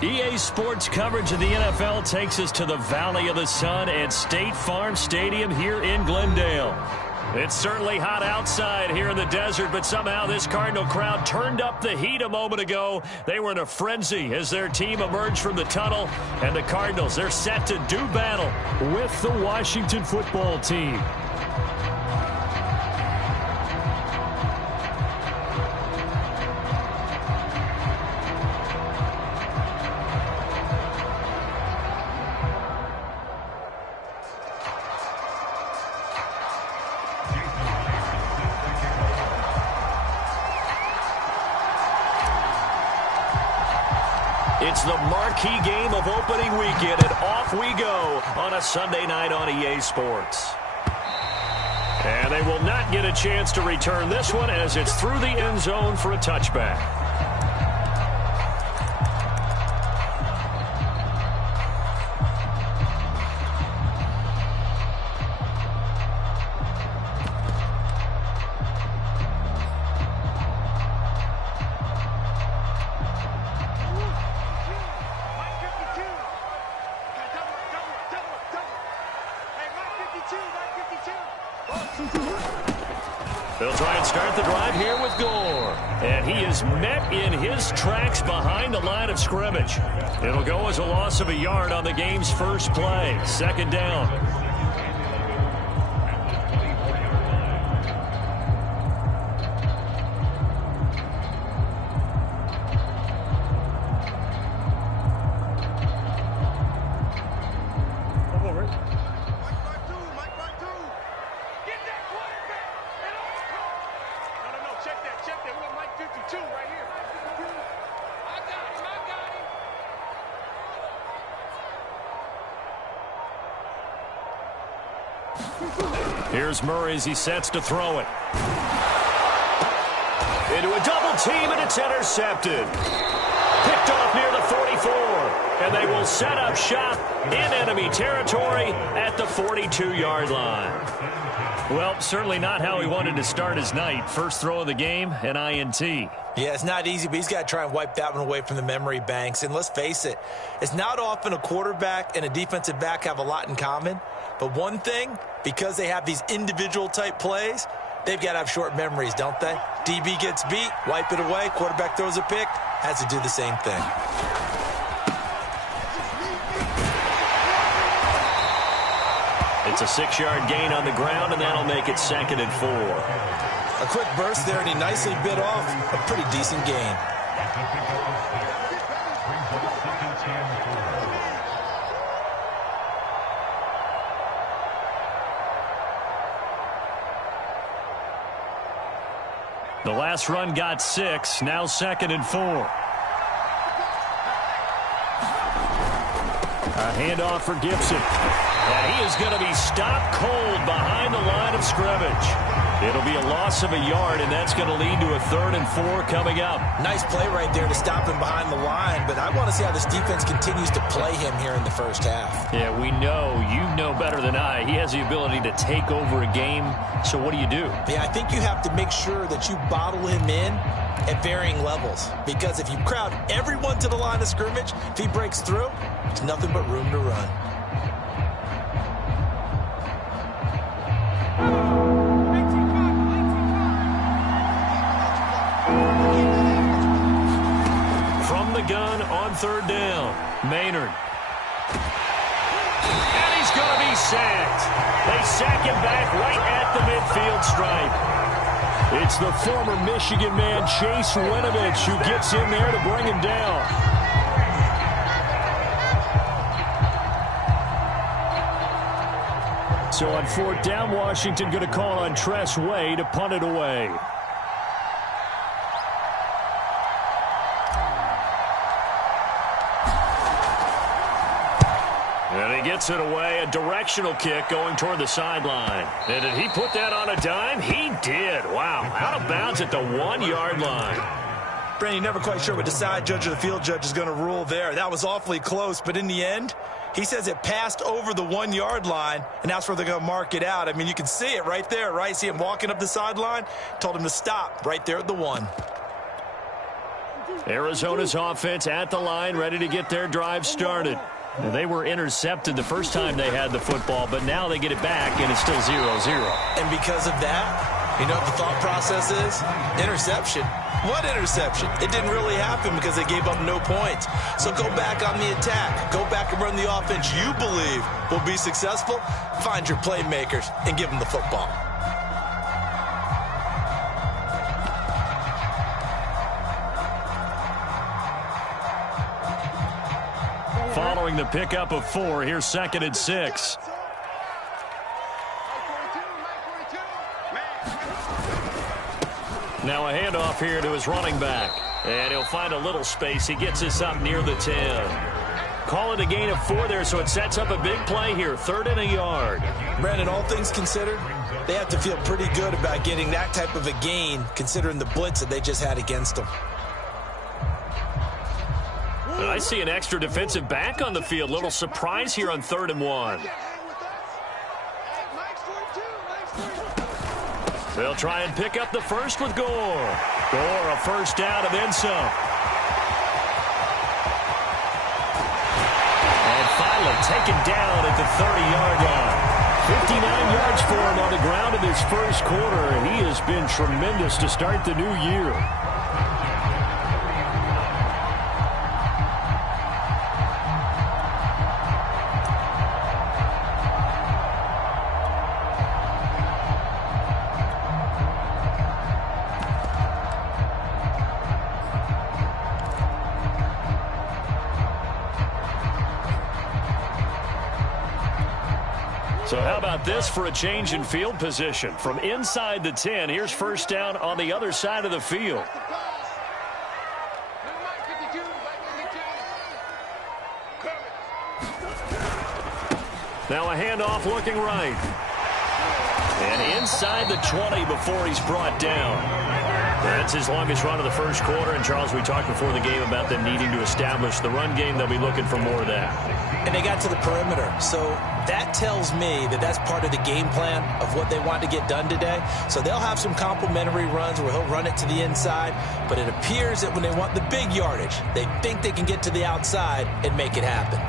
EA Sports coverage of the NFL takes us to the Valley of the Sun at State Farm Stadium here in Glendale. It's certainly hot outside here in the desert, but somehow this Cardinal crowd turned up the heat a moment ago. They were in a frenzy as their team emerged from the tunnel, and the Cardinals, they're set to do battle with the Washington football team. It's the marquee game of opening weekend, and off we go on a Sunday night on EA Sports. And they will not get a chance to return this one as it's through the end zone for a touchback. They'll try and start the drive here with Gore. And he is met in his tracks behind the line of scrimmage. It'll go as a loss of a yard on the game's first play. Second down. Here's Murray as he sets to throw it. Into a double team, and it's intercepted. Picked off near the 44. And they will set up shop in enemy territory at the 42-yard line. Well, certainly not how he wanted to start his night. First throw of the game, an INT. Yeah, it's not easy, but he's got to try and wipe that one away from the memory banks. And let's face it, it's not often a quarterback and a defensive back have a lot in common. But one thing, because they have these individual type plays, they've got to have short memories, don't they? DB gets beat, wipe it away, quarterback throws a pick, has to do the same thing. It's a 6-yard gain on the ground, and that'll make it 2nd and 4. A quick burst there, and he nicely bit off a pretty decent gain. The last run got 6, now 2nd and 4. A handoff for Gibson. And he is going to be stopped cold behind the line of scrimmage. It'll be a loss of a yard, and that's going to lead to a 3rd and 4 coming up. Nice play right there to stop him behind the line, but I want to see how this defense continues to play him here in the first half. Yeah, we know, you know better than I, he has the ability to take over a game, so what do you do? Yeah, I think you have to make sure that you bottle him in at varying levels, because if you crowd everyone to the line of scrimmage, if he breaks through, there's nothing but room to run. From the gun on 3rd down, Maynard. And he's going to be sacked. They sack him back right at the midfield stripe. It's the former Michigan man, Chase Winovich, who gets in there to bring him down. So on 4th down, Washington going to call on Tress Way to punt it away. And he gets it away, a directional kick going toward the sideline. And did he put that on a dime? He did. Wow, out of bounds at the 1-yard line. Brandon, never quite sure what the side judge or the field judge is going to rule there. That was awfully close, but in the end, he says it passed over the 1-yard line, and that's where they're going to mark it out. I mean, you can see it right there, right? See him walking up the sideline. Told him to stop right there at the 1. Arizona's offense at the line, ready to get their drive started. And they were intercepted the first time they had the football, but now they get it back, and it's still 0-0. And because of that, you know what the thought process is? Interception. What interception? It didn't really happen because they gave up no points. So go back on the attack. Go back and run the offense you believe will be successful. Find your playmakers and give them the football. Following the pickup of 4, here's 2nd and 6. Now a handoff here to his running back. And he'll find a little space. He gets us up near the 10. Call it a gain of 4 there, so it sets up a big play here. 3rd and a yard. Brandon, all things considered, they have to feel pretty good about getting that type of a gain, considering the blitz that they just had against them. And I see an extra defensive back on the field. Little surprise here on 3rd and 1. They'll try and pick up the first with Gore. Gore, a first down and then some. And finally taken down at the 30-yard line. 59 yards for him on the ground in this first quarter, and he has been tremendous to start the new year. So how about this for a change in field position? From inside the 10, here's first down on the other side of the field. Now a handoff looking right. And inside the 20 before he's brought down. That's his longest run of the first quarter. And, Charles, we talked before the game about them needing to establish the run game. They'll be looking for more of that. And they got to the perimeter. So that tells me that that's part of the game plan of what they want to get done today. So they'll have some complementary runs where he'll run it to the inside. But it appears that when they want the big yardage, they think they can get to the outside and make it happen.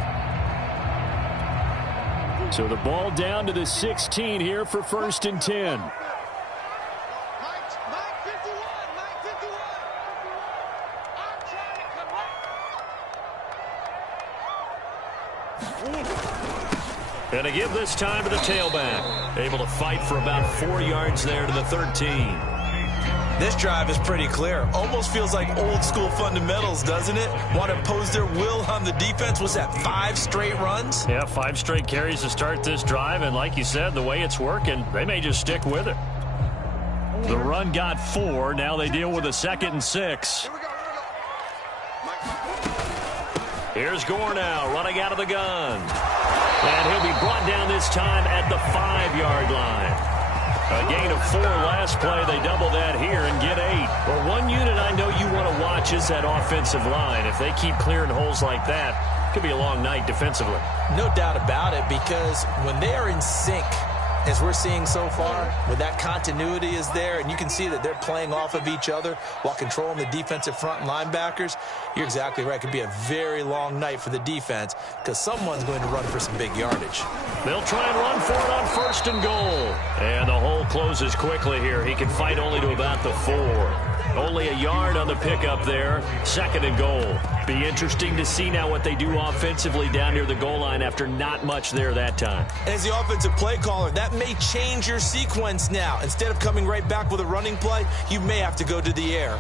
So the ball down to the 16 here for 1st and 10. And a give this time to the tailback. Able to fight for about 4 yards there to the 13. This drive is pretty clear. Almost feels like old school fundamentals, doesn't it? Want to impose their will on the defense. Was that 5 straight runs? Yeah, 5 straight carries to start this drive. And like you said, the way it's working, they may just stick with it. The run got 4. Now they deal with a 2nd and 6. Here's Gore now running out of the gun. And he'll be brought down this time at the 5-yard line. A gain of 4 last play. They double that here and get 8. Well, one unit I know you want to watch is that offensive line. If they keep clearing holes like that, it could be a long night defensively. No doubt about it, because when they are in sync, as we're seeing so far, when that continuity is there and you can see that they're playing off of each other while controlling the defensive front and linebackers, you're exactly right. It could be a very long night for the defense because someone's going to run for some big yardage. They'll try and run for it on 1st and goal. And the hole closes quickly here. He can fight only to about the 4. Only a yard on the pickup there. 2nd and goal. Be interesting to see now what they do offensively down near the goal line after not much there that time. And as the offensive play caller, that may change your sequence now. Instead of coming right back with a running play, you may have to go to the air.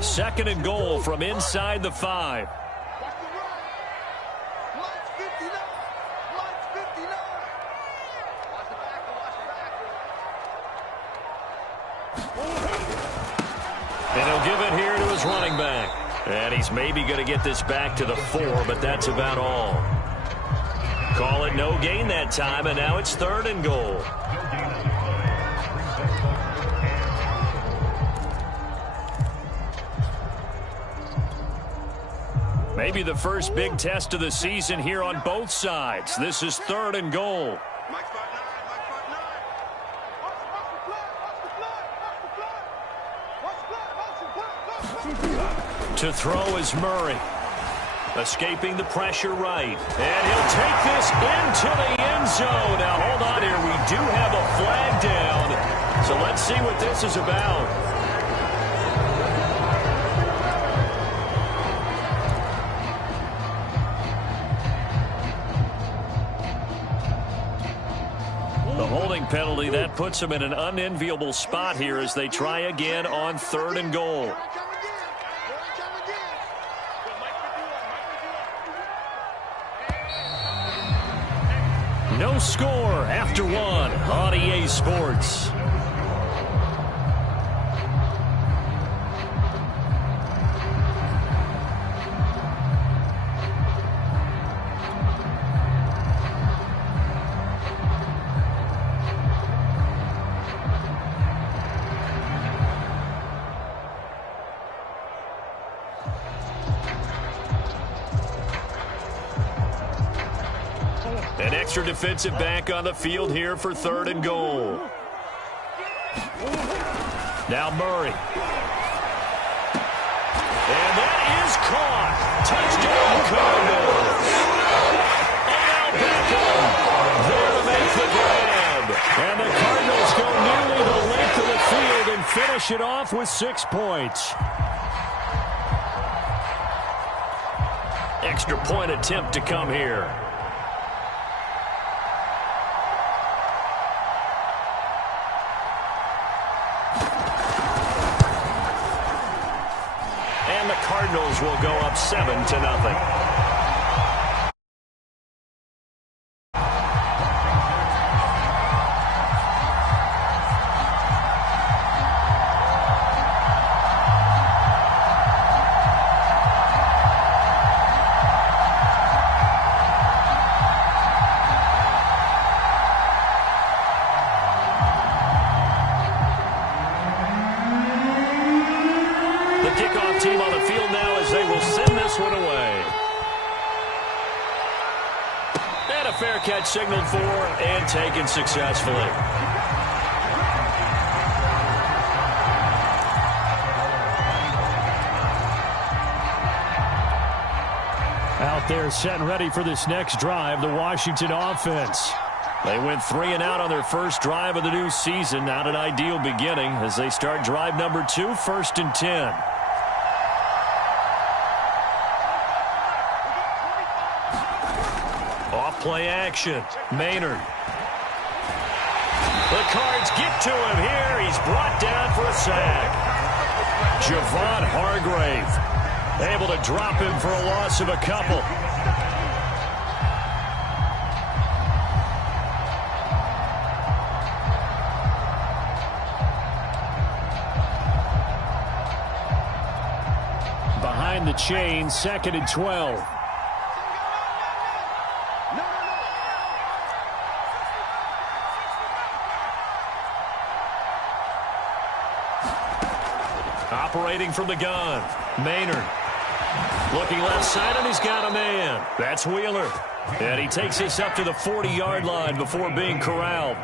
Second and goal from inside the 5. And he'll give it here to his running back. And he's maybe going to get this back to the 4, but that's about all. Call it no gain that time, and now it's 3rd and goal. Maybe the first big test of the season here on both sides. This is 3rd and goal. To throw is Murray. Escaping the pressure right. And he'll take this into the end zone. Now, hold on here. We do have a flag down. So let's see what this is about. The holding penalty, that puts them in an unenviable spot here as they try again on 3rd and goal. No score after 1 on EA Sports. An extra defensive back on the field here for 3rd and goal. Now Murray. And that is caught. Touchdown Cardinals. And now Beckham there to make the grab. And the Cardinals go nearly the length of the field and finish it off with 6 points. Extra point attempt to come here. Cardinals will go up 7-0. The kickoff team on the field now as they will send this one away. And a fair catch signaled for and taken successfully. Out there set and ready for this next drive, the Washington offense. They went 3 and out on their first drive of the new season. Not an ideal beginning as they start drive number 2, 1st and 10. Off play action. Maynard. The Cards get to him here. He's brought down for a sack. Javon Hargrave able to drop him for a loss of a couple. Behind the chain, 2nd and 12. Operating from the gun, Maynard. Looking left side, and he's got a man. That's Wheeler. And he takes this up to the 40-yard line before being corralled.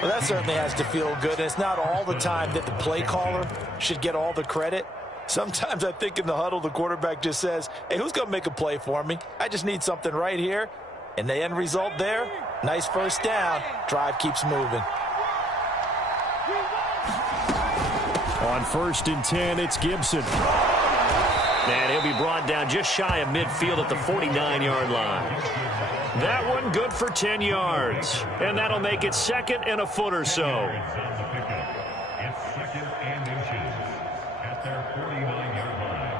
Well, that certainly has to feel good. And it's not all the time that the play caller should get all the credit. Sometimes I think in the huddle, the quarterback just says, hey, who's going to make a play for me? I just need something right here. And the end result there, nice first down. Drive keeps moving. On 1st and 10, it's Gibson. And he'll be brought down just shy of midfield at the 49-yard line. That one good for 10 yards. And that'll make it 2nd and a foot or so. It's 2nd and inches at their 49-yard line.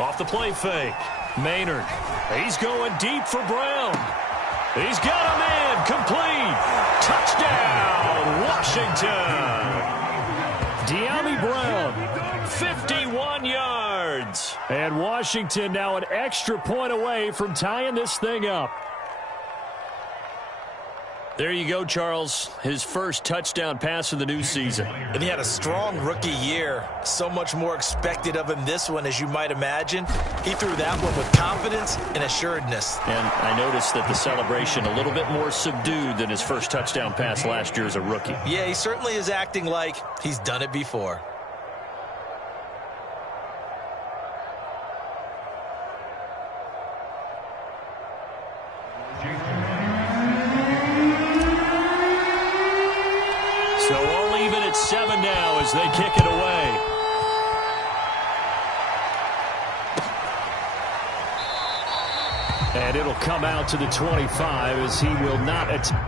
Off the play fake. Maynard. He's going deep for Brown. He's got a man. Complete. Touchdown, Washington. De'Ami Brown, 51 yards. And Washington now an extra point away from tying this thing up. There you go, Charles. His first touchdown pass of the new season. And he had a strong rookie year. So much more expected of him this one, as you might imagine. He threw that one with confidence and assuredness. And I noticed that the celebration a little bit more subdued than his first touchdown pass last year as a rookie. Yeah, he certainly is acting like he's done it before. So all even at 7 now as they kick it away. And it'll come out to the 25 as he will not attempt.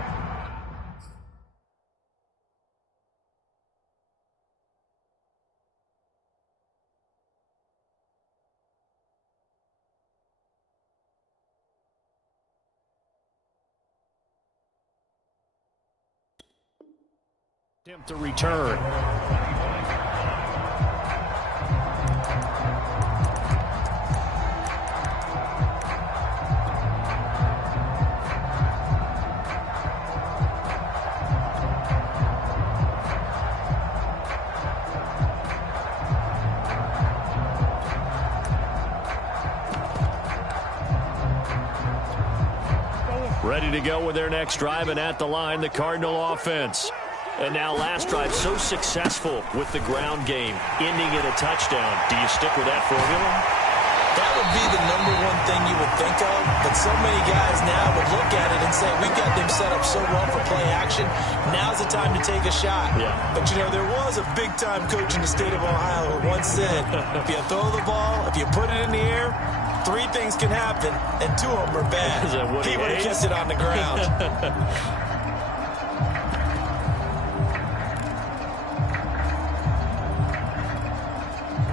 Attempt to return. Ready to go with their next drive, and at the line, the Cardinal offense. And now last drive so successful with the ground game, ending in a touchdown. Do you stick with that formula? That would be the #1 thing you would think of, but so many guys now would look at it and say, we've got them set up so well for play action, now's the time to take a shot. Yeah. But, you know, there was a big-time coach in the state of Ohio who once said, if you throw the ball, if you put it in the air, 3 things can happen, and 2 of them are bad. He would have kept it on the ground.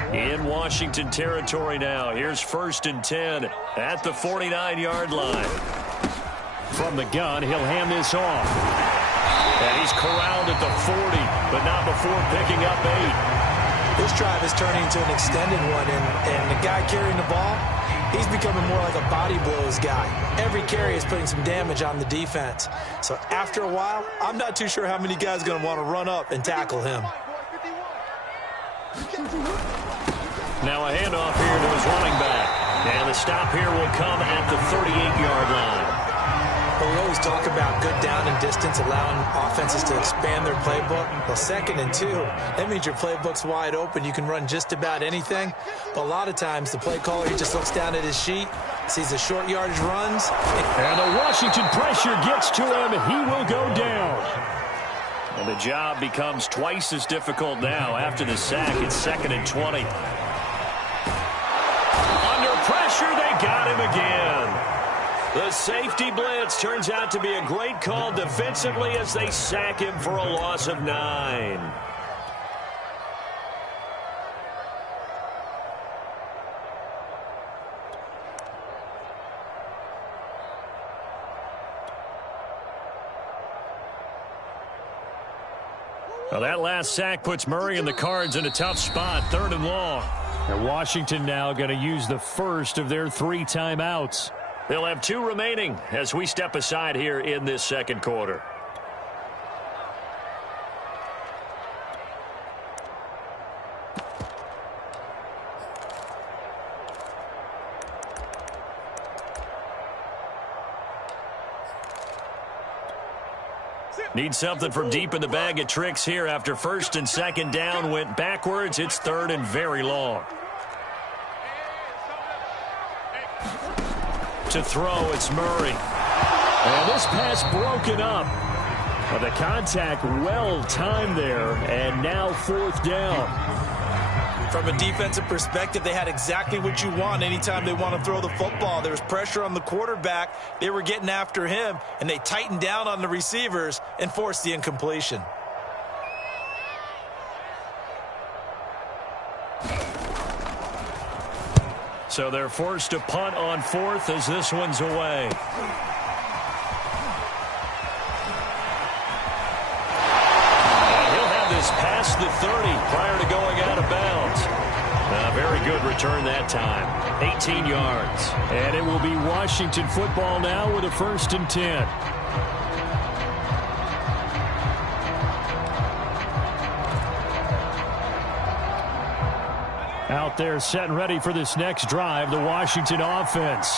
In Washington territory now. Here's 1st and 10 at the 49-yard line. From the gun, he'll hand this off. And he's corralled at the 40, but not before picking up 8. This drive is turning into an extended one, and the guy carrying the ball, he's becoming more like a body blows guy. Every carry is putting some damage on the defense. So after a while, I'm not too sure how many guys are going to want to run up and tackle him. Now a handoff here to his running back. And the stop here will come at the 38-yard line. Well, we always talk about good down and distance, allowing offenses to expand their playbook. Well, 2nd and 2, that means your playbook's wide open. You can run just about anything. But a lot of times, the play caller, he just looks down at his sheet, sees the short yardage runs. And the Washington pressure gets to him. He will go down. And the job becomes twice as difficult now after the sack. It's 2nd and 20. Under pressure, they got him again. The safety blitz turns out to be a great call defensively as they sack him for a loss of 9. Well, that last sack puts Murray and the Cards in a tough spot, 3rd and long. And Washington now going to use the first of their 3 timeouts. They'll have 2 remaining as we step aside here in this 2nd quarter. Need something from deep in the bag of tricks here after 1st and 2nd down went backwards. It's 3rd and very long. To throw, it's Murray. And this pass broken up. The contact well timed there, and now 4th down. From a defensive perspective, they had exactly what you want anytime they want to throw the football. There was pressure on the quarterback. They were getting after him, and they tightened down on the receivers and forced the incompletion. So they're forced to punt on 4th as this one's away. And he'll have this past the 30 prior to going out of bounds. Very good return that time. 18 yards. And it will be Washington football now with a 1st and 10. Out there set and ready for this next drive, the Washington offense.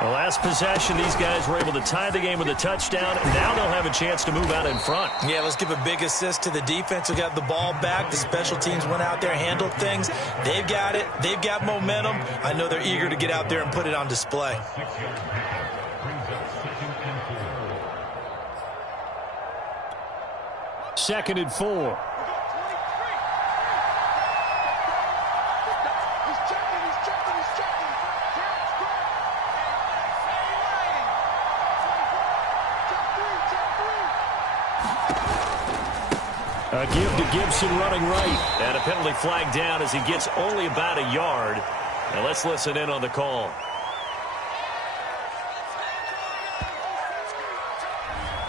The last possession, these guys were able to tie the game with a touchdown. Now they'll have a chance to move out in front. Yeah, let's give a big assist to the defense who got the ball back. The special teams went out there, handled things. They've got it. They've got momentum. I know they're eager to get out there and put it on display. Second and 4. A give to Gibson running right. And a penalty flag down as he gets only about a yard. Now let's listen in on the call.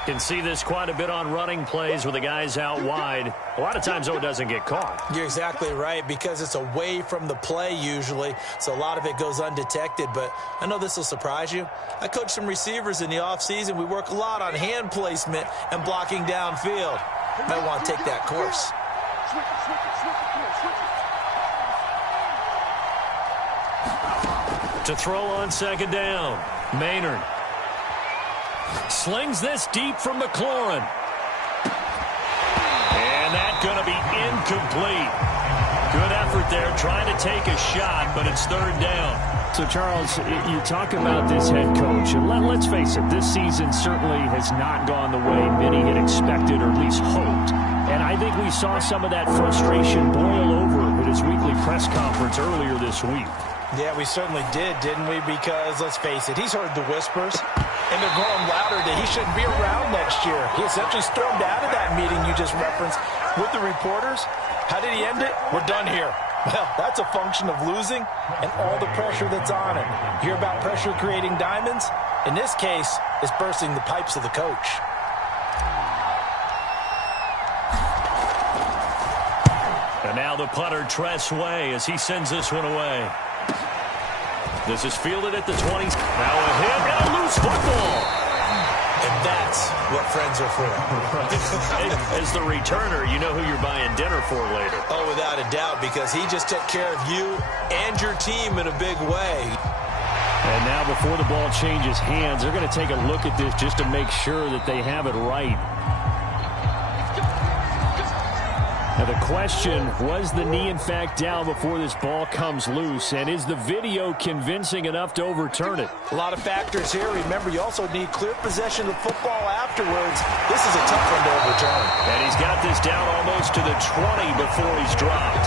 Can see this quite a bit on running plays with the guys out wide. A lot of times, though, it doesn't get caught. You're exactly right, because it's away from the play usually, so a lot of it goes undetected. But I know this will surprise you. I coach some receivers in the offseason. We work a lot on hand placement and blocking downfield. Might want to take that course. To throw on second down, Maynard slings this deep from McLaurin. And that's going to be incomplete. Good effort there, trying to take a shot, but it's third down. So, Charles, you talk about this head coach, and let's face it, this season certainly has not gone the way many had expected or at least hoped. And I think we saw some of that frustration boil over at his weekly press conference earlier this week. Yeah, we certainly did, didn't we? Because, let's face it, he's heard the whispers, and they're growing louder that he shouldn't be around next year. He essentially stormed out of that meeting you just referenced with the reporters. How did he end it? We're done here. Well, that's a function of losing and all the pressure that's on it. You hear about pressure creating diamonds? In this case, it's bursting the pipes of the coach. And now the punter, Tress Way, as he sends this one away. This is fielded at the 20. Now a hit and a loose football. And that's what friends are for. As the returner, you know who you're buying dinner for later. Oh, without a doubt, because he just took care of you and your team in a big way. And now before the ball changes hands, they're going to take a look at this just to make sure that they have it right. Now the question, was the knee in fact down before this ball comes loose? And is the video convincing enough to overturn it? A lot of factors here. Remember, you also need clear possession of the football afterwards. This is a tough one to overturn. And he's got this down almost to the 20 before he's dropped.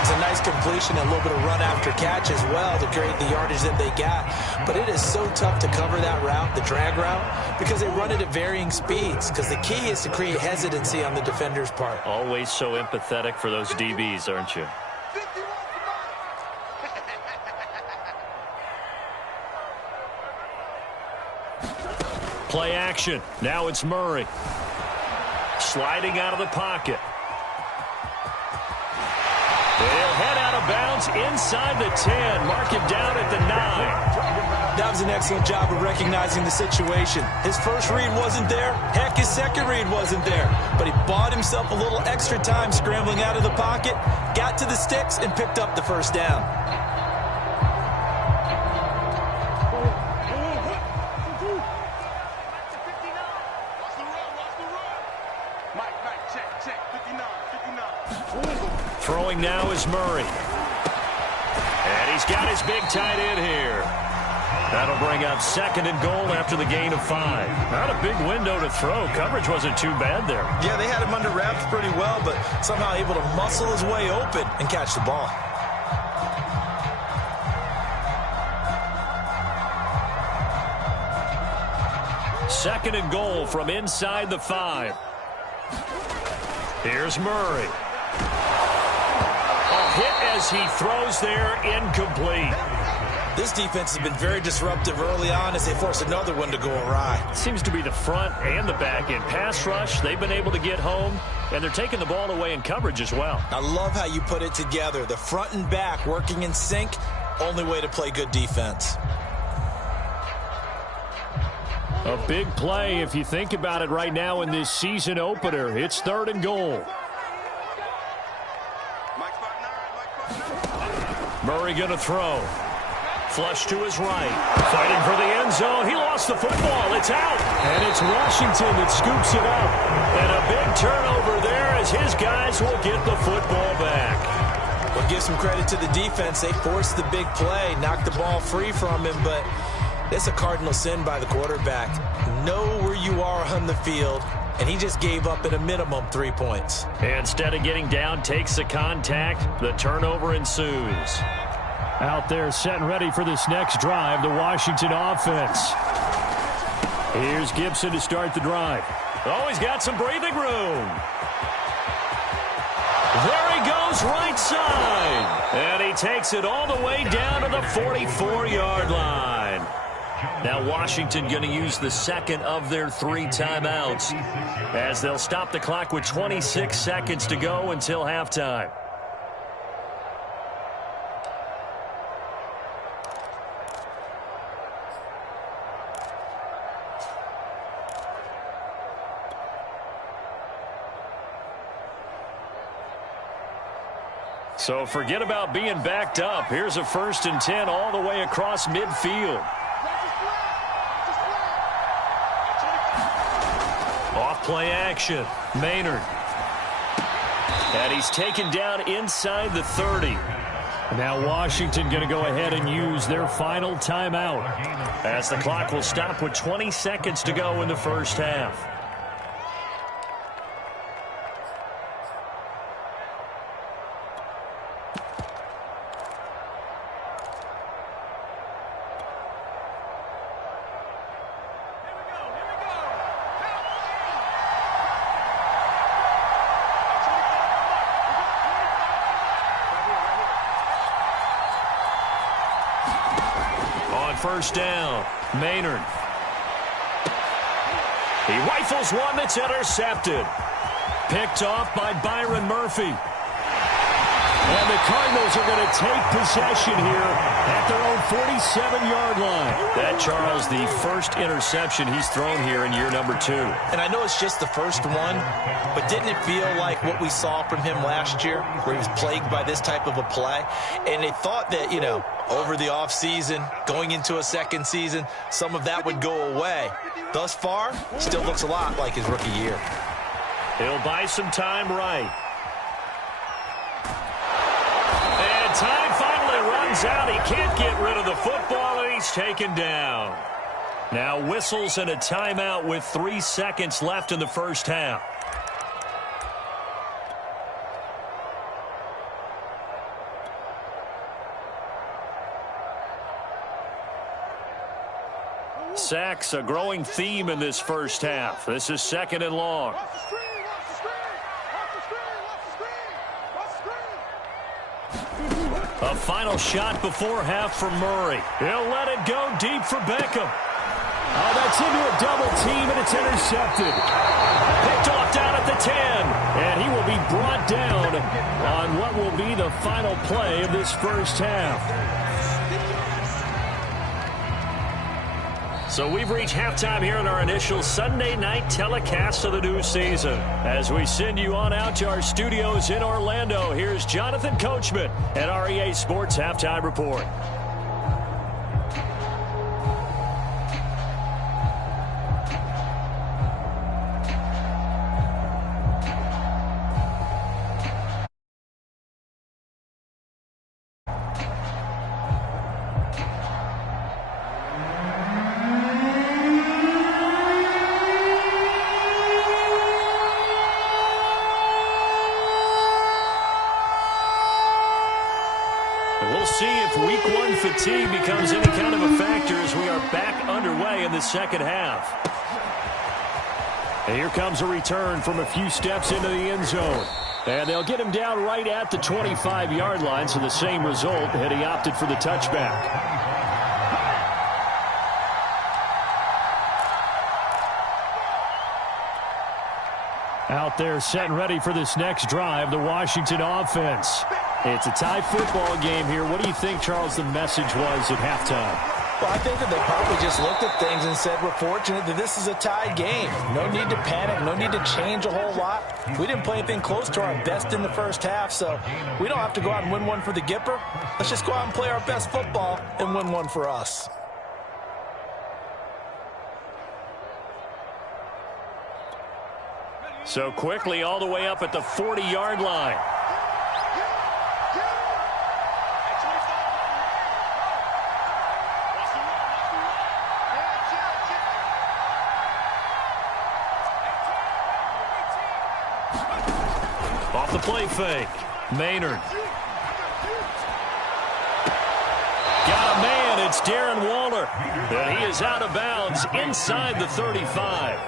It's a nice completion and a little bit of run after catch as well to create the yardage that they got. But it is so tough to cover that route, the drag route, because they run it at varying speeds. Because the key is to create hesitancy on the defender's part. Always so empathetic for those DBs, aren't you? Play action. Now it's Murray. Sliding out of the pocket. They'll head out of bounds inside the 10. Mark him down at the 9. That was an excellent job of recognizing the situation. His first read wasn't there. Heck, his second read wasn't there. But he bought himself a little extra time scrambling out of the pocket, got to the sticks, and picked up the first down. Throwing now is Murray. And he's got his big tight end here. That'll bring up second and goal after the gain of 5. Not a big window to throw. Coverage wasn't too bad there. Yeah, they had him under wraps pretty well, but somehow able to muscle his way open and catch the ball. Second and goal from inside the 5. Here's Murray. Hit as he throws there, incomplete. This defense has been very disruptive early on as they force another one to go awry. Seems to be the front and the back end. Pass rush, they've been able to get home, and they're taking the ball away in coverage as well. I love how you put it together. The front and back working in sync, only way to play good defense. A big play if you think about it right now in this season opener. It's third and goal. Murray going to throw. Flush to his right. Fighting for the end zone. He lost the football. It's out. And it's Washington that scoops it up. And a big turnover there as his guys will get the football back. Well, give some credit to the defense. They forced the big play, knocked the ball free from him, but it's a cardinal sin by the quarterback. Know where you are on the field, and he just gave up at a minimum 3 points. Instead of getting down, takes the contact. The turnover ensues. Out there set and ready for this next drive, the Washington offense. Here's Gibson to start the drive. Oh, he's got some breathing room. There he goes, right side. And he takes it all the way down to the 44-yard line. Now Washington going to use the second of their 3 timeouts as they'll stop the clock with 26 seconds to go until halftime. So forget about being backed up. Here's a 1st and 10 all the way across midfield. Off play action. Maynard. And he's taken down inside the 30. Now Washington going to go ahead and use their final timeout as the clock will stop with 20 seconds to go in the first half. First down, Maynard. He rifles one that's intercepted. Picked off by Byron Murphy. And the Cardinals are going to take possession here at their own 47-yard line. That, Charles, the first interception he's thrown here in year number 2. And I know it's just the first one, but didn't it feel like what we saw from him last year, where he was plagued by this type of a play? And they thought that, you know, over the offseason, going into a second season, some of that would go away. Thus far, still looks a lot like his rookie year. He'll buy some time right. And time finally runs out. He can't get rid of the football, and he's taken down. Now whistles and a timeout with 3 seconds left in the first half. Sacks, a growing theme in this first half. This is 2nd and long. A final shot before half for Murray. He'll let it go deep for Beckham. Oh, that's into a double team, and it's intercepted. Picked off down at the 10, and he will be brought down on what will be the final play of this first half. So we've reached halftime here in our initial Sunday night telecast of the new season. As we send you on out to our studios in Orlando, here's Jonathan Coachman at REA Sports Halftime Report. We'll see if week 1 fatigue becomes any kind of a factor as we are back underway in the second half. And here comes a return from a few steps into the end zone. And they'll get him down right at the 25-yard line, so the same result had he opted for the touchback. Out there set and ready for this next drive, the Washington offense. It's a tie football game here. What do you think, Charles, the message was at halftime? Well, I think that they probably just looked at things and said, we're fortunate that this is a tied game. No need to panic, no need to change a whole lot. We didn't play anything close to our best in the first half, so we don't have to go out and win one for the Gipper. Let's just go out and play our best football and win one for us. So quickly all the way up at the 40-yard line. Off the play fake. Maynard. Got a man. It's Darren Waller. And he is out of bounds inside the 35.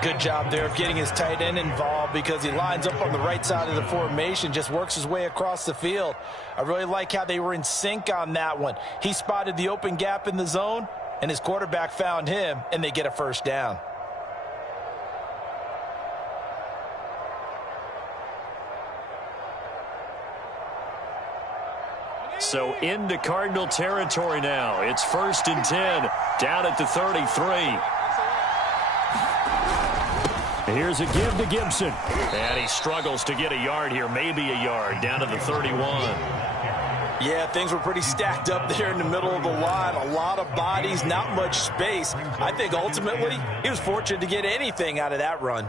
Good job there of getting his tight end involved because he lines up on the right side of the formation, just works his way across the field. I really like how they were in sync on that one. He spotted the open gap in the zone, and his quarterback found him, and they get a first down. So into Cardinal territory now. It's 1st and 10, down at the 33. Here's a give to Gibson. And he struggles to get a yard here, maybe a yard, down to the 31. Yeah, things were pretty stacked up there in the middle of the line. A lot of bodies, not much space. I think ultimately he was fortunate to get anything out of that run.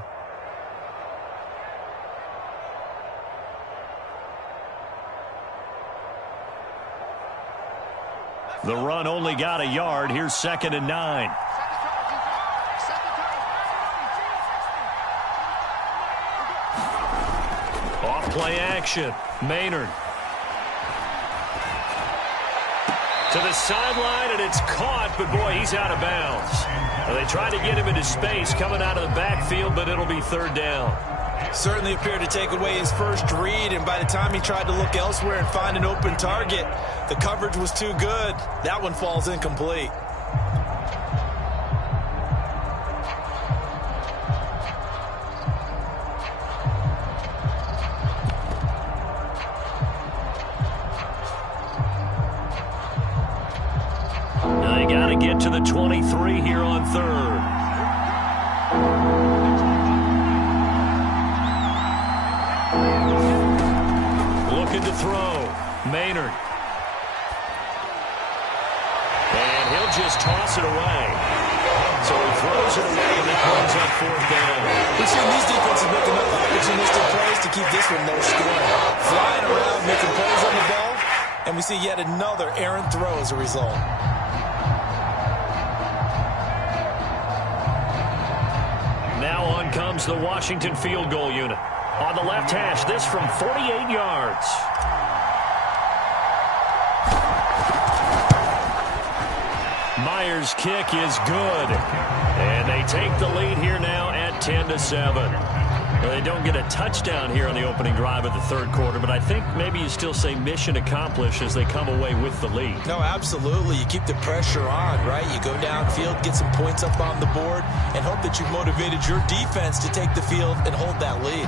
The run only got a yard. Here's 2nd and 9. Off play action. Maynard. To the sideline, and it's caught, but boy, he's out of bounds. Well, they tried to get him into space coming out of the backfield, but it'll be 3rd down. Certainly appeared to take away his first read, and by the time he tried to look elsewhere and find an open target, the coverage was too good. That one falls incomplete. Now they got to get to the 23 here on 3rd. Looking to throw. Maynard. And he'll just toss it away. So he throws it away, and it comes up 4th down. We've seen these defenses make enough opportunistic plays to keep this one low scoring. Flying around, making plays on the ball, and we see yet another errant throw as a result. Now on comes the Washington field goal unit. On the left hash, this from 48 yards. Myers' kick is good. And they take the lead here now at 10-7. Well, they don't get a touchdown here on the opening drive of the 3rd quarter, but I think maybe you still say mission accomplished as they come away with the lead. No, absolutely. You keep the pressure on, right? You go downfield, get some points up on the board, and hope that you've motivated your defense to take the field and hold that lead.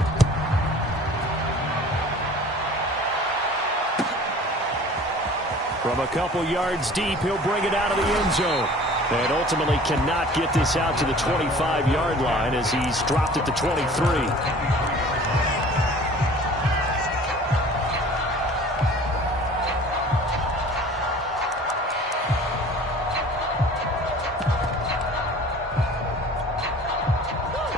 From a couple yards deep, he'll bring it out of the end zone. And ultimately cannot get this out to the 25-yard line as he's dropped at the 23.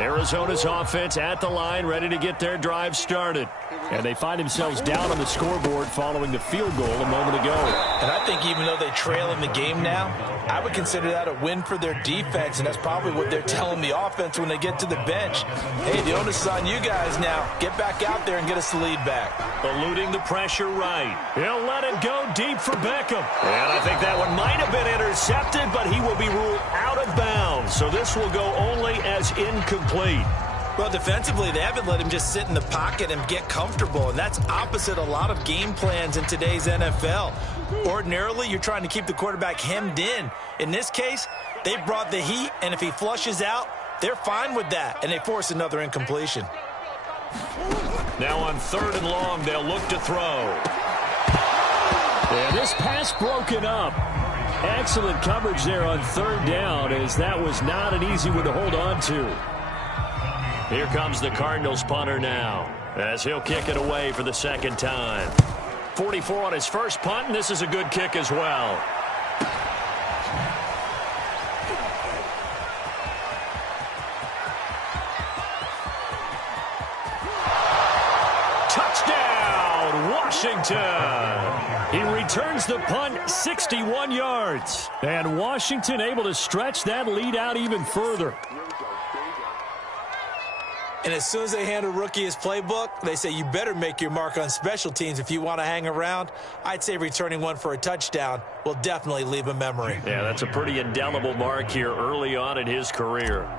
Arizona's offense at the line, ready to get their drive started. And they find themselves down on the scoreboard following the field goal a moment ago. And I think even though they trail in the game now, I would consider that a win for their defense, and that's probably what they're telling the offense when they get to the bench. Hey, the onus is on you guys now. Get back out there and get us the lead back. Eluding the pressure right. He'll let it go deep for Beckham. And I think that one might have been intercepted, but he will be ruled out of bounds. So this will go only as incomplete. Well, defensively, they haven't let him just sit in the pocket and get comfortable, and that's opposite a lot of game plans in today's NFL. Ordinarily, you're trying to keep the quarterback hemmed in. In this case, they brought the heat, and if he flushes out, they're fine with that, and they force another incompletion. Now on 3rd and long, they'll look to throw. And this pass broken up. Excellent coverage there on third down, as that was not an easy one to hold on to. Here comes the Cardinals punter now, as he'll kick it away for the second time. 44 on his first punt, and this is a good kick as well. Touchdown, Washington! He returns the punt 61 yards. And Washington able to stretch that lead out even further. And as soon as they hand a rookie his playbook, they say you better make your mark on special teams if you want to hang around. I'd say returning one for a touchdown will definitely leave a memory. Yeah, that's a pretty indelible mark here early on in his career.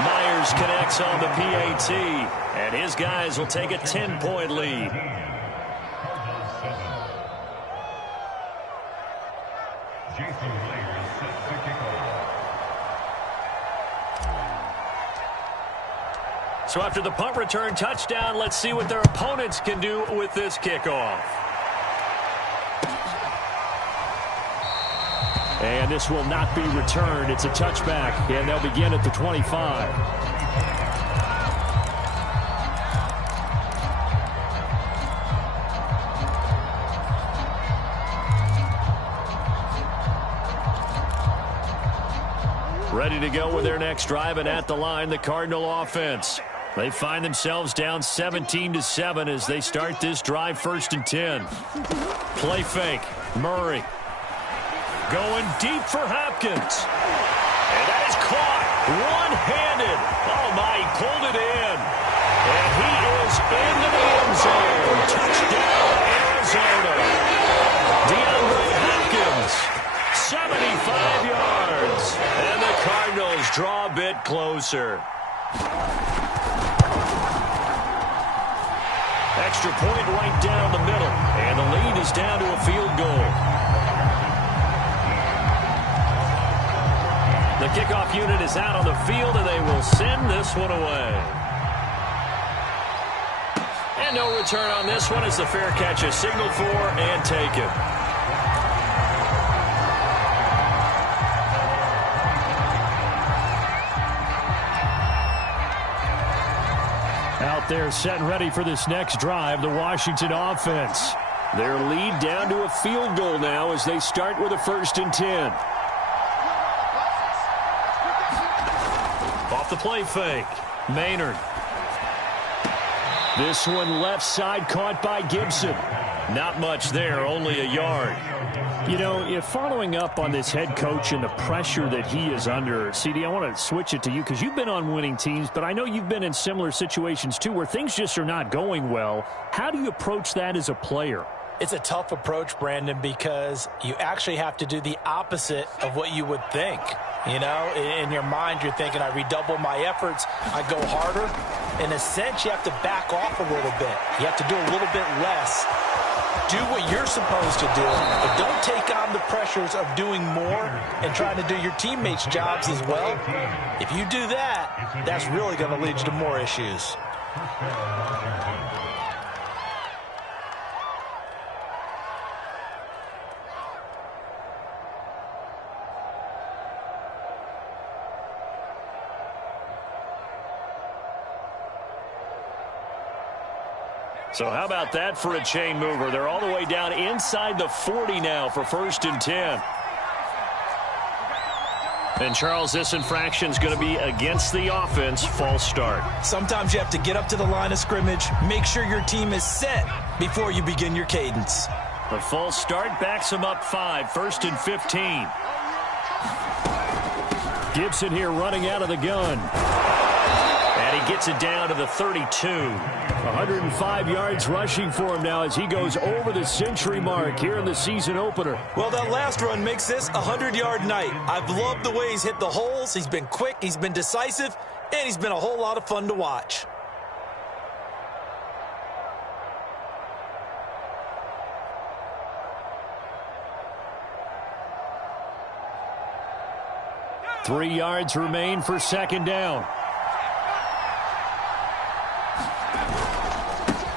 Myers connects on the PAT, and his guys will take a 10-point lead. So after the punt return touchdown, let's see what their opponents can do with this kickoff. And this will not be returned. It's a touchback, and they'll begin at the 25. Ready to go with their next drive, and at the line, the Cardinal offense. They find themselves down 17-7 as they start this drive, 1st and 10. Play fake. Murray. Going deep for Hopkins. And that is caught one-handed. Oh, my, he pulled it in. And he is into the end zone. Touchdown, Arizona. DeAndre Hopkins, 75 yards. And the Cardinals draw a bit closer. Extra point right down the middle. And the lead is down to a field goal. The kickoff unit is out on the field, and they will send this one away. And no return on this one as the fair catch is signaled for and taken. Out there set and ready for this next drive, the Washington offense. Their lead down to a field goal now as they start with a 1st and 10. Off the play fake. Maynard. This one left side caught by Gibson. Not much there, only a yard. You know, if following up on this head coach and the pressure that he is under, CD, I want to switch it to you because you've been on winning teams, but I know you've been in similar situations too where things just are not going well. How do you approach that as a player? It's a tough approach, Brandon, because you actually have to do the opposite of what you would think. You know, in your mind, you're thinking, I redouble my efforts, I go harder. In a sense, you have to back off a little bit. You have to do a little bit less. Do what you're supposed to do, but don't take on the pressures of doing more and trying to do your teammates' jobs as well. If you do that, that's really going to lead you to more issues. So how about that for a chain mover? They're all the way down inside the 40 now for 1st and 10. And, Charles, this infraction is going to be against the offense. False start. Sometimes you have to get up to the line of scrimmage, make sure your team is set before you begin your cadence. The false start backs them up 5, 1st and 15. Gibson here running out of the gun. And he gets it down to the 32. 105 yards rushing for him now as he goes over the century mark here in the season opener. Well, that last run makes this a 100-yard night. I've loved the way he's hit the holes. He's been quick, he's been decisive, and he's been a whole lot of fun to watch. Three yards remain for 2nd down.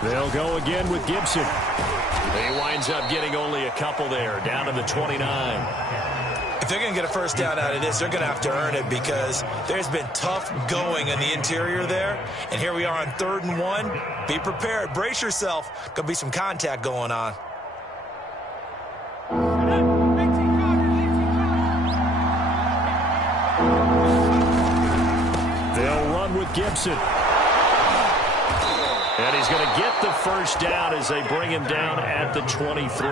They'll go again with Gibson. He winds up getting only a couple there, down to the 29. If they're going to get a first down out of this, they're going to have to earn it because there's been tough going in the interior there. And here we are on 3rd and 1. Be prepared. Brace yourself. Going to be some contact going on. They'll run with Gibson. And he's going to get the first down as they bring him down at the 23.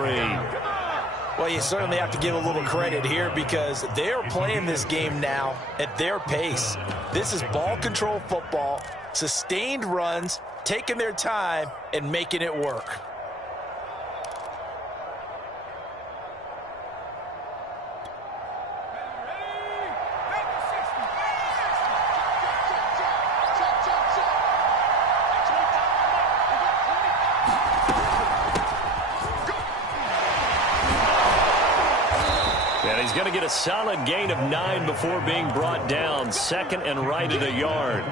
Well, you certainly have to give a little credit here because they're playing this game now at their pace. This is ball control football, sustained runs, taking their time, and making it work. And he's going to get a solid gain of 9 before being brought down. 2nd and right at a yard.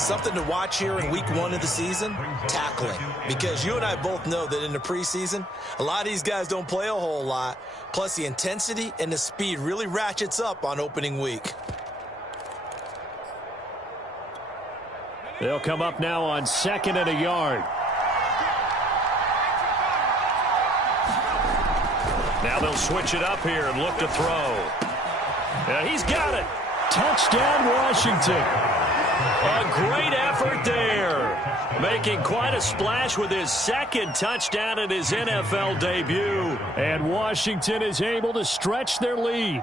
Something to watch here in week 1 of the season, tackling. Because you and I both know that in the preseason, a lot of these guys don't play a whole lot. Plus the intensity and the speed really ratchets up on opening week. They'll come up now on 2nd and a yard. Now they'll switch it up here and look to throw. And he's got it. Touchdown, Washington. A great effort there. Making quite a splash with his 2nd touchdown in his NFL debut. And Washington is able to stretch their lead.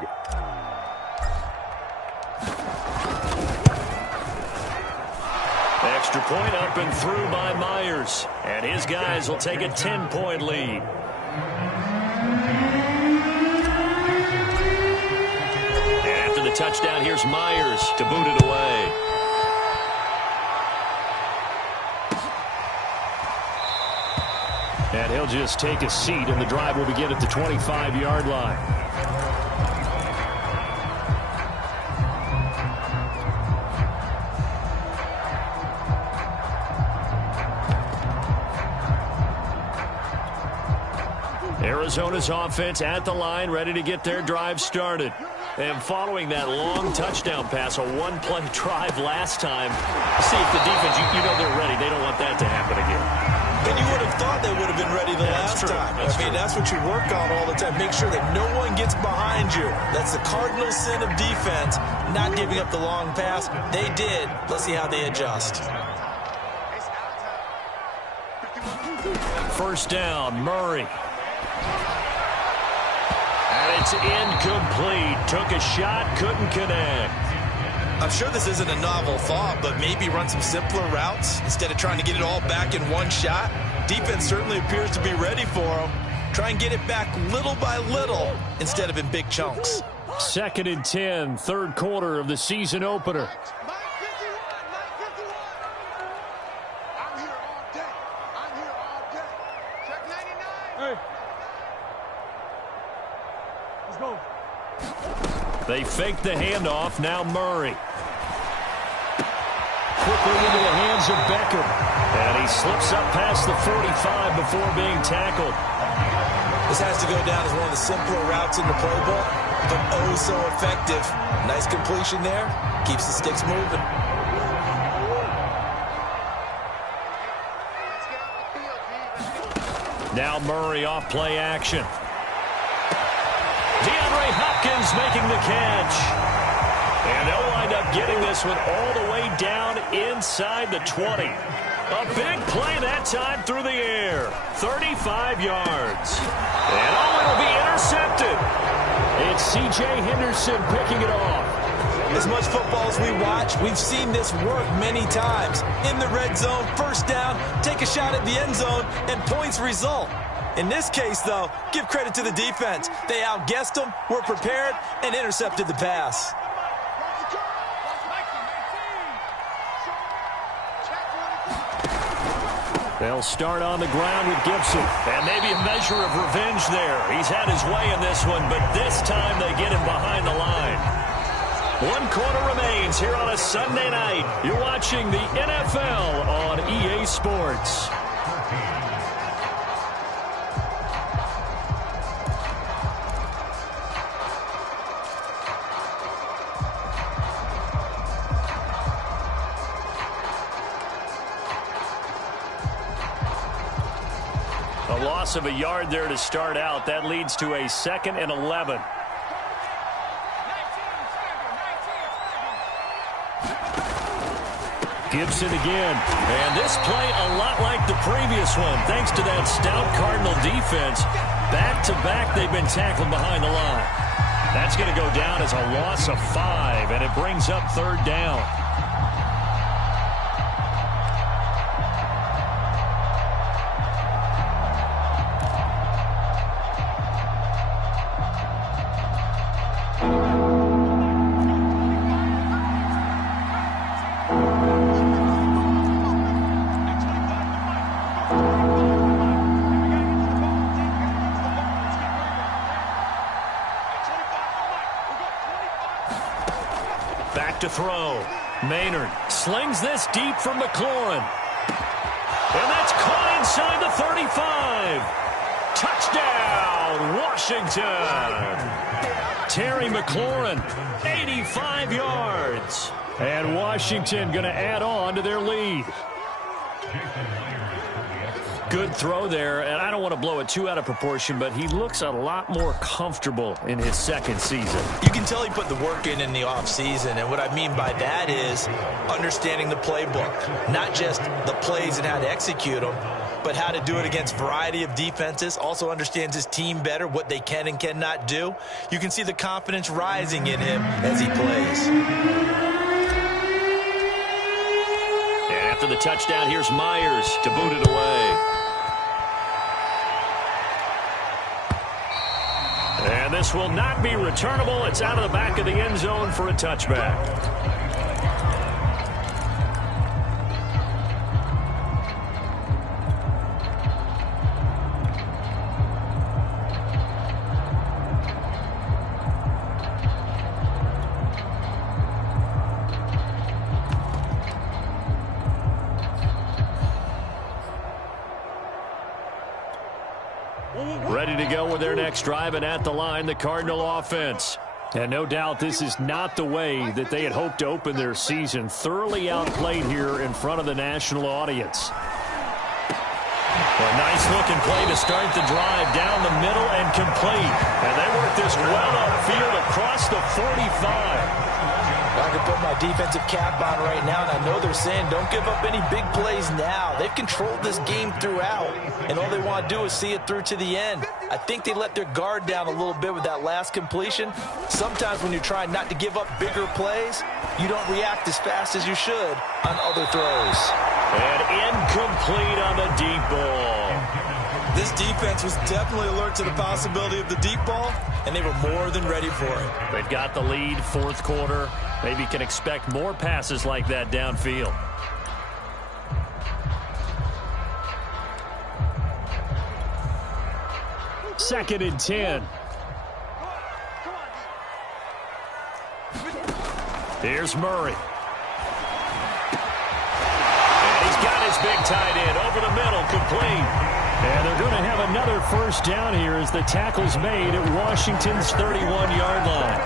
Extra point up and through by Myers. And his guys will take a 10-point lead. Touchdown, here's Myers to boot it away. And he'll just take a seat, and the drive will begin at the 25-yard line. Arizona's offense at the line, ready to get their drive started. And following that long touchdown pass, a one-play drive last time, see if the defense, you know they're ready. They don't want that to happen again. And you would have thought they would have been ready the last time. That's what you work on all the time. Make sure that no one gets behind you. That's the cardinal sin of defense, not giving up the long pass. They did. Let's see how they adjust. First down, Murray. And it's incomplete. Took a shot, couldn't connect. I'm sure this isn't a novel thought, but maybe run some simpler routes instead of trying to get it all back in one shot. Defense certainly appears to be ready for them. Try and get it back little by little instead of in big chunks. 2nd and 10, 3rd quarter of the season opener. They fake the handoff. Now Murray. Quickly into the hands of Beckham. And he slips up past the 45 before being tackled. This has to go down as one of the simpler routes in the playbook, but oh so effective. Nice completion there. Keeps the sticks moving. Now Murray off play action. DeAndre Hopkins making the catch. And they'll wind up getting this one all the way down inside the 20. A big play that time through the air. 35 yards. And it'll be intercepted. It's C.J. Henderson picking it off. As much football as we watch, we've seen this work many times. In the red zone, first down, take a shot at the end zone, and points result. In this case, though, give credit to the defense. They outguessed them, were prepared, and intercepted the pass. They'll start on the ground with Gibson. And maybe a measure of revenge there. He's had his way in this one, but this time they get him behind the line. 1 quarter remains here on a Sunday night. You're watching the NFL on EA Sports. A loss of a yard there to start out. That leads to a 2nd and 11. Gibson again. And this play a lot like the previous one. Thanks to that stout Cardinal defense. Back-to-back, they've been tackled behind the line. That's going to go down as a loss of 5, and it brings up 3rd down. Back to throw. Maynard slings this deep from McLaurin. And that's caught inside the 35. Touchdown, Washington. Terry McLaurin, 85 yards. And Washington going to add on to their lead. Good throw there, and I don't want to blow it too out of proportion, but he looks a lot more comfortable in his 2nd season. You can tell he put the work in the offseason, and what I mean by that is understanding the playbook. Not just the plays and how to execute them, but how to do it against a variety of defenses. Also understands his team better, what they can and cannot do. You can see the confidence rising in him as he plays. And after the touchdown, here's Myers to boot it away. And this will not be returnable. It's out of the back of the end zone for a touchback. Ready to go with their next drive, and at the line, the Cardinal offense. And no doubt this is not the way that they had hoped to open their season. Thoroughly outplayed here in front of the national audience. A nice-looking play to start the drive down the middle and complete. And they work this well upfield across the 45. I can put my defensive cap on right now, and I know they're saying don't give up any big plays now. They've controlled this game throughout, and all they want to do is see it through to the end. I think they let their guard down a little bit with that last completion. Sometimes when you're trying not to give up bigger plays, you don't react as fast as you should on other throws. And incomplete on the deep ball. This defense was definitely alert to the possibility of the deep ball, and they were more than ready for it. They've got the lead, 4th quarter. Maybe can expect more passes like that downfield. Second and 10. Here's Murray. And he's got his big tight end over the middle, complete. And they're going to have another first down here as the tackle's made at Washington's 31-yard line.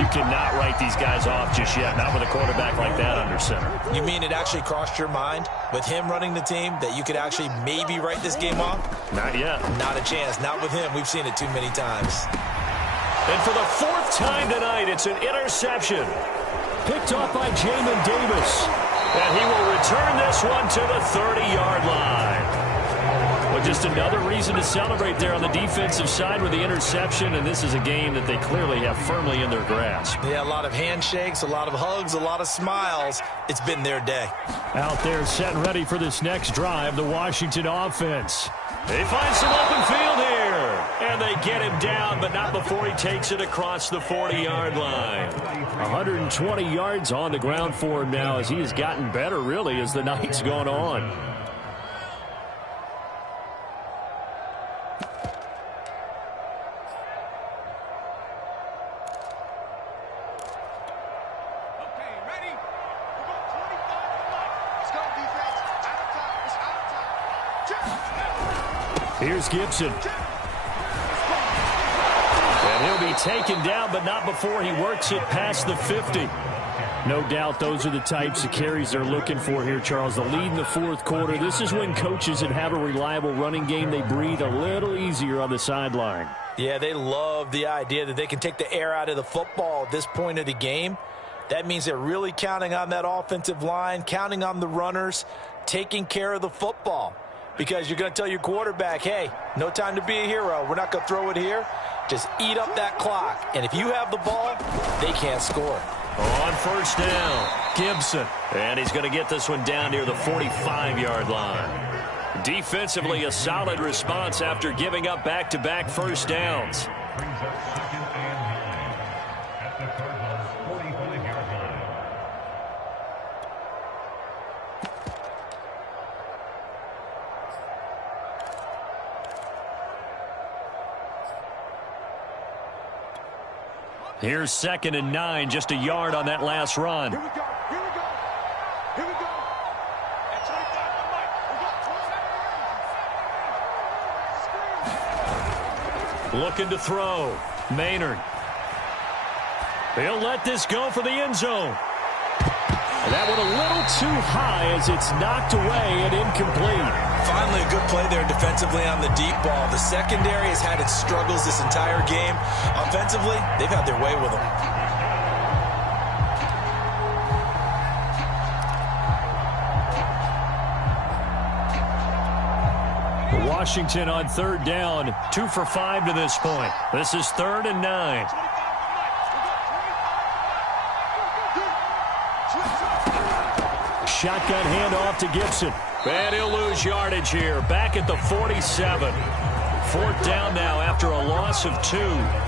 You cannot write these guys off just yet, not with a quarterback like that under center. You mean it actually crossed your mind with him running the team that you could actually maybe write this game off? Not yet. Not a chance. Not with him. We've seen it too many times. And for the 4th time tonight, it's an interception. Picked off by Jamin Davis. And he will return this one to the 30-yard line. Well, just another reason to celebrate there on the defensive side with the interception, and this is a game that they clearly have firmly in their grasp. Yeah, a lot of handshakes, a lot of hugs, a lot of smiles. It's been their day. Out there set and ready for this next drive, the Washington offense. They find some open field here, and they get him down, but not before he takes it across the 40-yard line. 120 yards on the ground for him now as he has gotten better, really, as the night's gone on. Here's Gibson. And he'll be taken down, but not before he works it past the 50. No doubt those are the types of carries they're looking for here, Charles. The lead in the fourth quarter. This is when coaches that have a reliable running game, they breathe a little easier on the sideline. Yeah, they love the idea that they can take the air out of the football at this point of the game. That means they're really counting on that offensive line, counting on the runners, taking care of the football. Because you're going to tell your quarterback, hey, no time to be a hero. We're not going to throw it here. Just eat up that clock. And if you have the ball, they can't score. On first down, Gibson. And he's going to get this one down near the 45-yard line. Defensively, a solid response after giving up back-to-back first downs. Brings up 2nd and 9 at the Cardinals' 45-yard line. Here's 2nd and 9, just a yard on that last run. Here we go. Here we go. Here we go. At 25 to Mike. We got Looking to throw. Maynard. He'll let this go for the end zone. That one a little too high as it's knocked away and incomplete. Finally a good play there defensively on the deep ball. The secondary has had its struggles this entire game. Offensively, they've had their way with them. Washington on third down, 2 for 5 to this point. This is 3rd and 9. Shotgun handoff to Gibson. And he'll lose yardage here. Back at the 47. 4th down now after a loss of 2.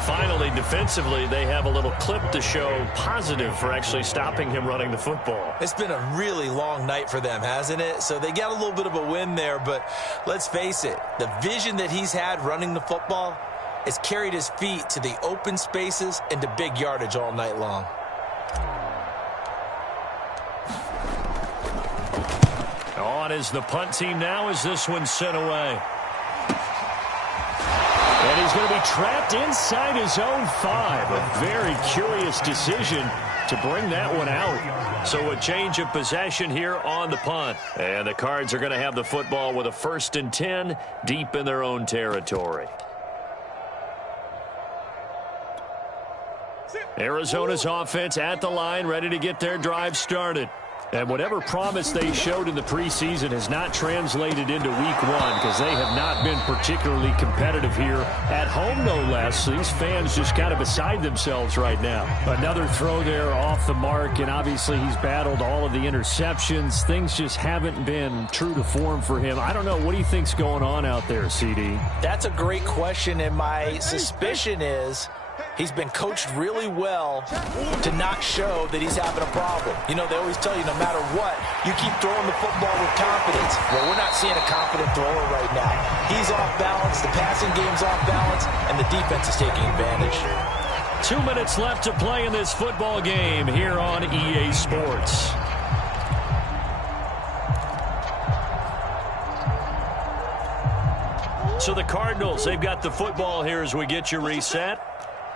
Finally, defensively, they have a little clip to show positive for actually stopping him running the football. It's been a really long night for them, hasn't it? So they got a little bit of a win there, but let's face it, the vision that he's had running the football has carried his feet to the open spaces and to big yardage all night long. On is the punt team now as this one's sent away. And he's going to be trapped inside his own 5. A very curious decision to bring that one out. So a change of possession here on the punt. And the Cards are going to have the football with a 1st and 10 deep in their own territory. Arizona's offense at the line, ready to get their drive started. And whatever promise they showed in the preseason has not translated into week 1 because they have not been particularly competitive here at home, no less. So these fans just kind of beside themselves right now. Another throw there off the mark, and obviously he's battled all of the interceptions. Things just haven't been true to form for him. I don't know. What do you think's going on out there, CD? That's a great question, and my suspicion is he's been coached really well to not show that he's having a problem. You know, they always tell you no matter what, you keep throwing the football with confidence. Well, we're not seeing a confident thrower right now. He's off balance, the passing game's off balance, and the defense is taking advantage. 2 minutes left to play in this football game here on EA Sports. So the Cardinals, they've got the football here as we get you reset.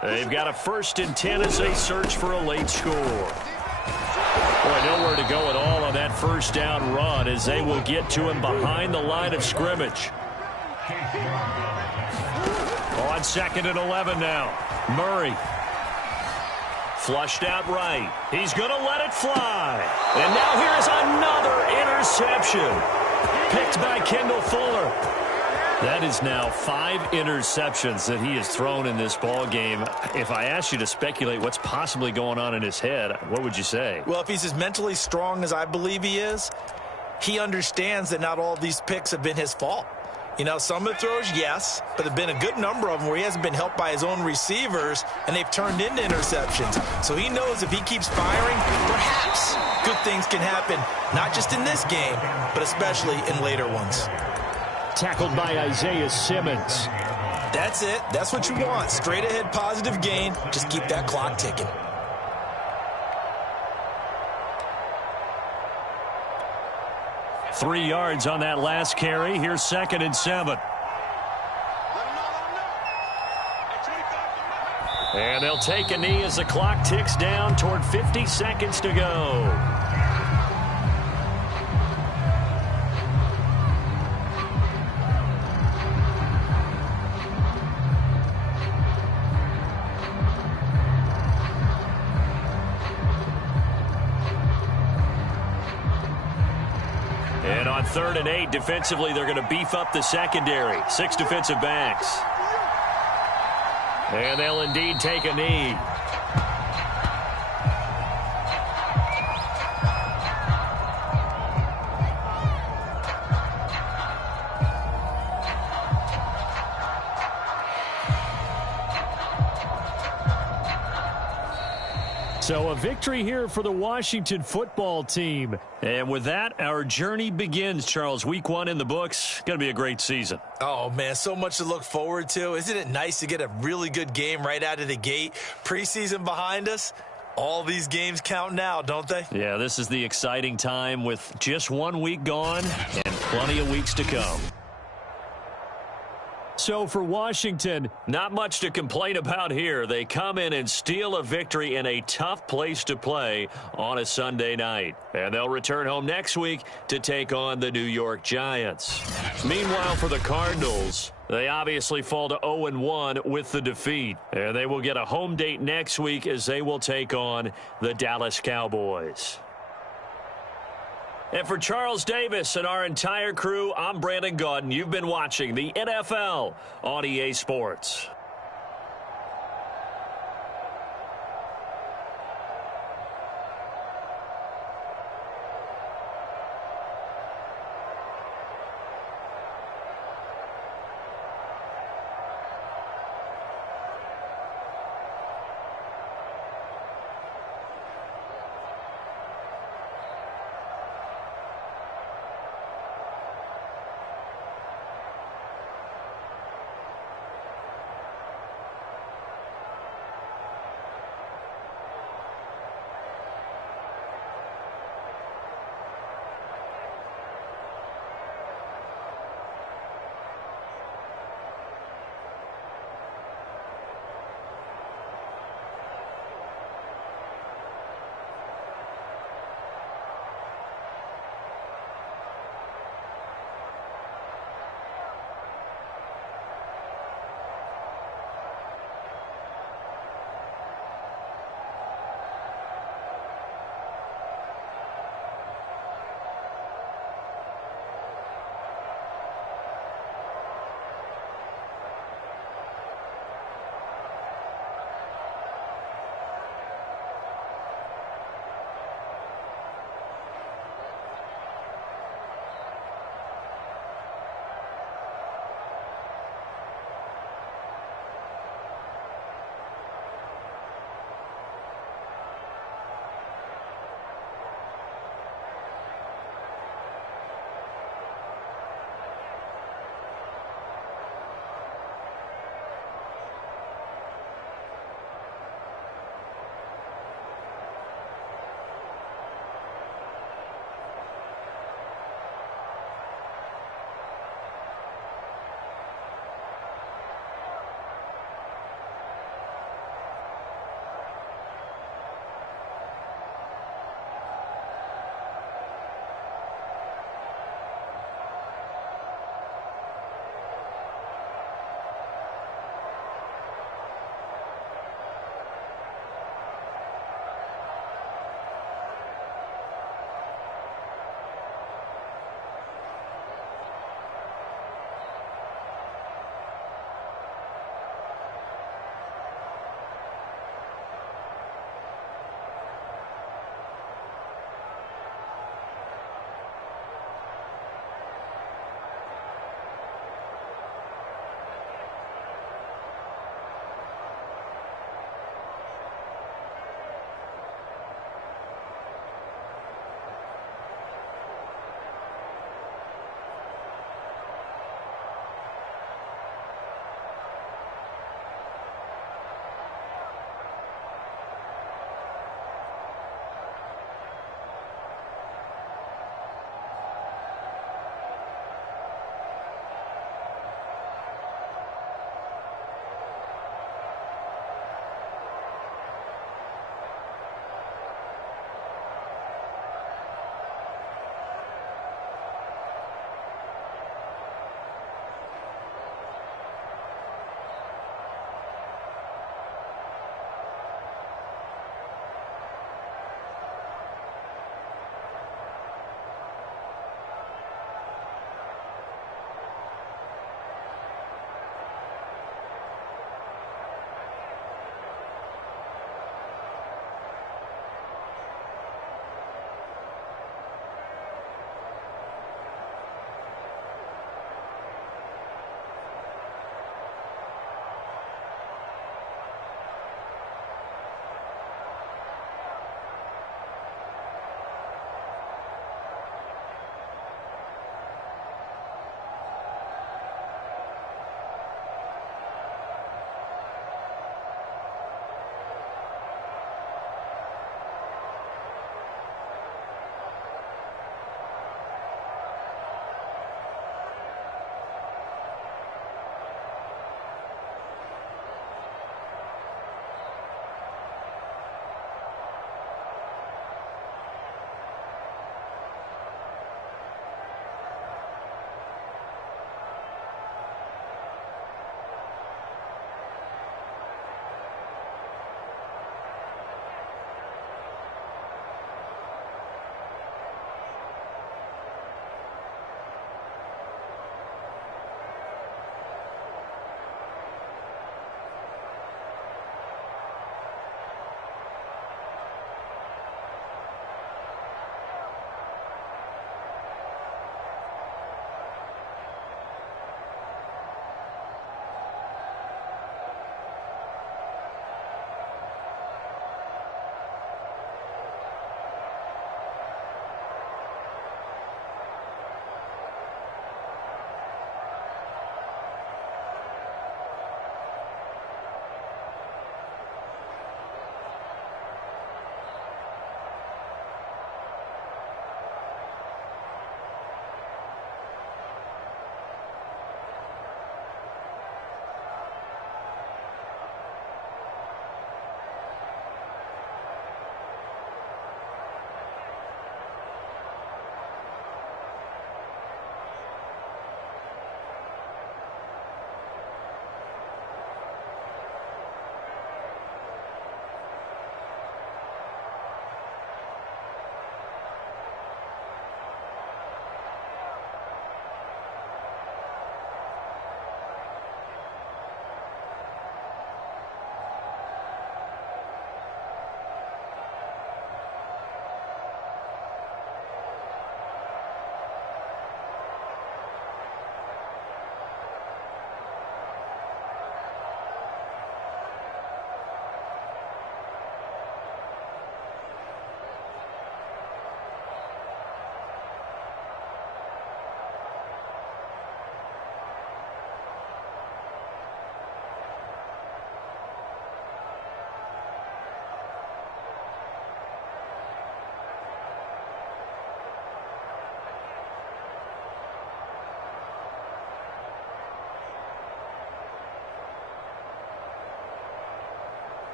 They've got a 1st and 10 as they search for a late score. Boy, nowhere to go at all on that 1st down run as they will get to him behind the line of scrimmage. On 2nd and 11 now. Murray. Flushed out right. He's going to let it fly. And now here is another interception. Picked by Kendall Fuller. That is now 5 interceptions that he has thrown in this ball game. If I asked you to speculate what's possibly going on in his head, what would you say? Well, if he's as mentally strong as I believe he is, he understands that not all of these picks have been his fault. You know, some of the throws, yes, but there have been a good number of them where he hasn't been helped by his own receivers, and they've turned into interceptions. So he knows if he keeps firing, perhaps good things can happen, not just in this game, but especially in later ones. Tackled by Isaiah Simmons. That's it. That's what you want. Straight ahead positive gain. Just keep that clock ticking. Three yards on that last carry. Here's 2nd and 7. And they'll take a knee as the clock ticks down toward 50 seconds to go. And on 3rd and 8, defensively, they're going to beef up the secondary. 6 defensive backs. And they'll indeed take a knee. So a victory here for the Washington football team. And with that, our journey begins, Charles. Week 1 in the books. Going to be a great season. Oh, man, so much to look forward to. Isn't it nice to get a really good game right out of the gate? Preseason behind us. All these games count now, don't they? Yeah, this is the exciting time with just 1 week gone and plenty of weeks to come. So for Washington, not much to complain about here. They come in and steal a victory in a tough place to play on a Sunday night. And they'll return home next week to take on the New York Giants. Meanwhile, for the Cardinals, they obviously fall to 0-1 with the defeat. And they will get a home date next week as they will take on the Dallas Cowboys. And for Charles Davis and our entire crew, I'm Brandon Gaudin. You've been watching the NFL on EA Sports.